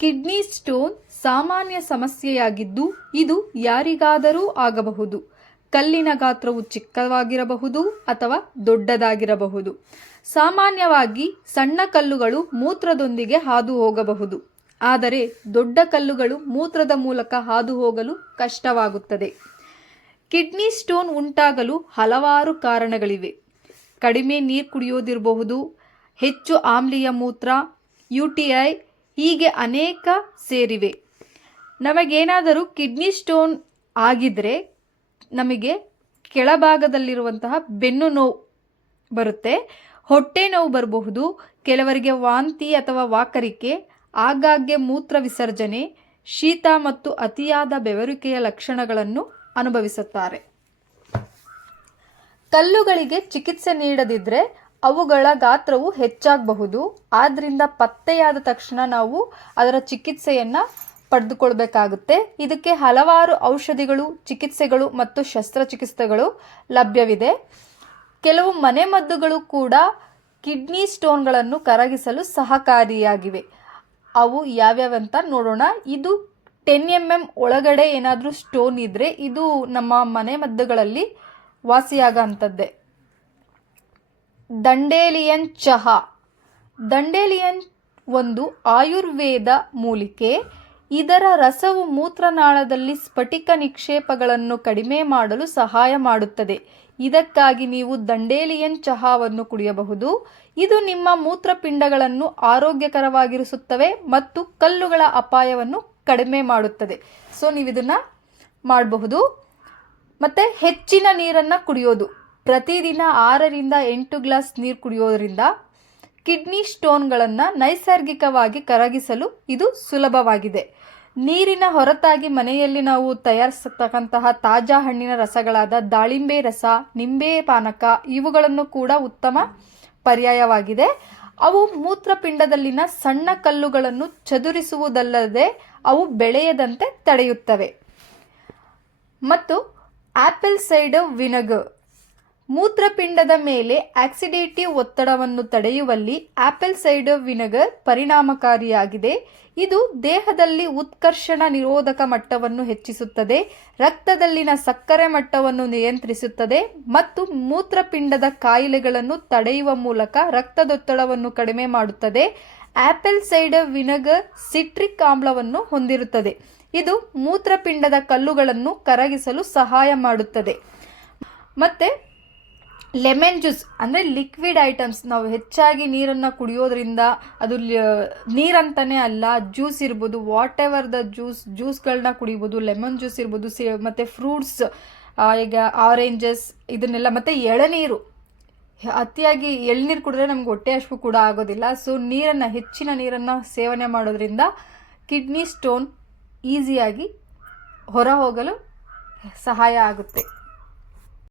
Kidney stone ಸಾಮಾನ್ಯ ಸಮಸ್ಯೆಯಾಗಿದ್ದು ಇದು ಯಾರಿಗಾದರೂ ಆಗಬಹುದು. ಕಲ್ಲಿನ ಗಾತ್ರವು ಚಿಕ್ಕವಾಗಿರಬಹುದು ಅಥವಾ ದೊಡ್ಡದಾಗಿರಬಹುದು. ಸಾಮಾನ್ಯವಾಗಿ ಸಣ್ಣ ಕಲ್ಲುಗಳು ಮೂತ್ರದೊಂದಿಗೆ ಹಾದು ಹೋಗಬಹುದು, ಆದರೆ ದೊಡ್ಡ ಕಲ್ಲುಗಳು ಮೂತ್ರದ ಮೂಲಕ ಹಾದು ಹೋಗಲು ಕಷ್ಟವಾಗುತ್ತದೆ. ಕಿಡ್ನಿ ಸ್ಟೋನ್ ಉಂಟಾಗಲು ಹಲವಾರು ಕಾರಣಗಳಿವೆ. ಕಡಿಮೆ ನೀರು ಕುಡಿಯೋದಿರಬಹುದು, ಹೆಚ್ಚು ಆಮ್ಲೀಯ ಮೂತ್ರ, UTI ಹೀಗೆ ಅನೇಕ ಸೇರಿವೆ. ನಮಗೇನಾದರೂ ಕಿಡ್ನಿ ಸ್ಟೋನ್ ಆಗಿದ್ರೆ ನಮಗೆ ಕೆಳಭಾಗದಲ್ಲಿರುವಂತಹ ಬೆನ್ನು ನೋವು ಬರುತ್ತೆ, ಹೊಟ್ಟೆ ನೋವು ಬರಬಹುದು, ಕೆಲವರಿಗೆ ವಾಂತಿ ಅಥವಾ ವಾಕರಿಕೆ, ಆಗಾಗ್ಗೆ ಮೂತ್ರ ವಿಸರ್ಜನೆ, ಶೀತ ಮತ್ತು ಅತಿಯಾದ ಬೆವರುವಿಕೆಯ ಲಕ್ಷಣಗಳನ್ನು ಅನುಭವಿಸುತ್ತಾರೆ. ಕಲ್ಲುಗಳಿಗೆ ಚಿಕಿತ್ಸೆ ನೀಡದಿದ್ದರೆ ಅವುಗಳ ಗಾತ್ರವು ಹೆಚ್ಚಾಗಬಹುದು. ಆದ್ದರಿಂದ ಪತ್ತೆಯಾದ ತಕ್ಷಣ ನಾವು ಅದರ ಚಿಕಿತ್ಸೆಯನ್ನು ಪಡೆದುಕೊಳ್ಬೇಕಾಗುತ್ತೆ. ಇದಕ್ಕೆ ಹಲವಾರು ಔಷಧಿಗಳು, ಚಿಕಿತ್ಸೆಗಳು ಮತ್ತು ಶಸ್ತ್ರಚಿಕಿತ್ಸೆಗಳು ಲಭ್ಯವಿದೆ. ಕೆಲವು ಮನೆಮದ್ದುಗಳು ಕೂಡ ಕಿಡ್ನಿ ಸ್ಟೋನ್ಗಳನ್ನು ಕರಗಿಸಲು ಸಹಕಾರಿಯಾಗಿವೆ. ಅವು ಯಾವ್ಯಾವಂತ ನೋಡೋಣ. ಇದು 10 mm ಒಳಗಡೆ ಏನಾದರೂ ಸ್ಟೋನ್ ಇದ್ದರೆ ಇದು ನಮ್ಮ ಮನೆಮದ್ದುಗಳಲ್ಲಿ ವಾಸಿಯಾಗಂಥದ್ದೇ. ದಂಡೇಲಿಯನ್ ಚಹಾ. ದಂಡೇಲಿಯನ್ ಒಂದು ಆಯುರ್ವೇದ ಮೂಲಿಕೆ. ಇದರ ರಸವು ಮೂತ್ರನಾಳದಲ್ಲಿ ಸ್ಫಟಿಕ ನಿಕ್ಷೇಪಗಳನ್ನು ಕಡಿಮೆ ಮಾಡಲು ಸಹಾಯ ಮಾಡುತ್ತದೆ. ಇದಕ್ಕಾಗಿ ನೀವು ದಂಡೇಲಿಯನ್ ಚಹಾವನ್ನು ಕುಡಿಯಬಹುದು. ಇದು ನಿಮ್ಮ ಮೂತ್ರಪಿಂಡಗಳನ್ನು ಆರೋಗ್ಯಕರವಾಗಿರಿಸುತ್ತವೆ ಮತ್ತು ಕಲ್ಲುಗಳ ಅಪಾಯವನ್ನು ಕಡಿಮೆ ಮಾಡುತ್ತದೆ. ಸೊ ನೀವು ಇದನ್ನು ಮಾಡಬಹುದು. ಮತ್ತು ಹೆಚ್ಚಿನ ನೀರನ್ನು ಕುಡಿಯೋದು. ಪ್ರತಿದಿನ 6 ರಿಂದ 8 ಗ್ಲಾಸ್ ನೀರು ಕುಡಿಯೋದ್ರಿಂದ ಕಿಡ್ನಿ ಸ್ಟೋನ್ಗಳನ್ನು ನೈಸರ್ಗಿಕವಾಗಿ ಕರಗಿಸಲು ಇದು ಸುಲಭವಾಗಿದೆ. ನೀರಿನ ಹೊರತಾಗಿ ಮನೆಯಲ್ಲಿ ನಾವು ತಯಾರಿಸತಕ್ಕಂತಹ ತಾಜಾ ಹಣ್ಣಿನ ರಸಗಳಾದ ದಾಳಿಂಬೆ ರಸ, ನಿಂಬೆ ಪಾನಕ ಇವುಗಳನ್ನು ಕೂಡ ಉತ್ತಮ ಪರ್ಯಾಯವಾಗಿದೆ. ಅವು ಮೂತ್ರಪಿಂಡದಲ್ಲಿನ ಸಣ್ಣ ಕಲ್ಲುಗಳನ್ನು ಚದುರಿಸುವುದಲ್ಲದೆ ಅವು ಬೆಳೆಯದಂತೆ ತಡೆಯುತ್ತವೆ. ಮತ್ತು ಆಪಲ್ ಸೈಡರ್ ವಿನೆಗರ್. ಮೂತ್ರಪಿಂಡದ ಮೇಲೆ ಆಕ್ಸಿಡೇಟಿವ್ ಒತ್ತಡವನ್ನು ತಡೆಯುವಲ್ಲಿ ಆಪಲ್ ಸೈಡರ್ ವಿನೆಗರ್ ಪರಿಣಾಮಕಾರಿಯಾಗಿದೆ. ಇದು ದೇಹದಲ್ಲಿ ಉತ್ಕರ್ಷಣ ನಿರೋಧಕ ಮಟ್ಟವನ್ನು ಹೆಚ್ಚಿಸುತ್ತದೆ, ರಕ್ತದಲ್ಲಿನ ಸಕ್ಕರೆ ಮಟ್ಟವನ್ನು ನಿಯಂತ್ರಿಸುತ್ತದೆ ಮತ್ತು ಮೂತ್ರಪಿಂಡದ ಕಾಯಿಲೆಗಳನ್ನು ತಡೆಯುವ ಮೂಲಕ ರಕ್ತದೊತ್ತಡವನ್ನು ಕಡಿಮೆ ಮಾಡುತ್ತದೆ. ಆಪಲ್ ಸೈಡರ್ ವಿನೆಗರ್ ಸಿಟ್ರಿಕ್ ಆಮ್ಲವನ್ನು ಹೊಂದಿರುತ್ತದೆ. ಇದು ಮೂತ್ರಪಿಂಡದ ಕಲ್ಲುಗಳನ್ನು ಕರಗಿಸಲು ಸಹಾಯ ಮಾಡುತ್ತದೆ. ಮತ್ತು ಲೆಮನ್ ಜ್ಯೂಸ್ ಅಂದರೆ ಲಿಕ್ವಿಡ್ ಐಟಮ್ಸ್. ನಾವು ಹೆಚ್ಚಾಗಿ ನೀರನ್ನು ಕುಡಿಯೋದ್ರಿಂದ ಅದು ನೀರಂತಲೇ ಅಲ್ಲ, ಜ್ಯೂಸ್ ಇರ್ಬೋದು, ವಾಟ್ ಎವರ್ ದ ಜ್ಯೂಸ್ಗಳನ್ನ ಕುಡಿಬೋದು. ಲೆಮನ್ ಜ್ಯೂಸ್ ಇರ್ಬೋದು, ಮತ್ತು ಫ್ರೂಟ್ಸ್, ಈಗ ಆರೆಂಜಸ್ ಇದನ್ನೆಲ್ಲ, ಮತ್ತು ಎಳನೀರು. ಅತಿಯಾಗಿ ಎಳ್ನೀರು ಕುಡಿದ್ರೆ ನಮ್ಗೆ ಹೊಟ್ಟೆ ಹಸಿವು ಕೂಡ ಆಗೋದಿಲ್ಲ. ಸೊ ಹೆಚ್ಚಿನ ನೀರನ್ನು ಸೇವನೆ ಮಾಡೋದ್ರಿಂದ ಕಿಡ್ನಿ ಸ್ಟೋನ್ ಈಸಿಯಾಗಿ ಹೊರ ಹೋಗಲು ಸಹಾಯ ಆಗುತ್ತೆ.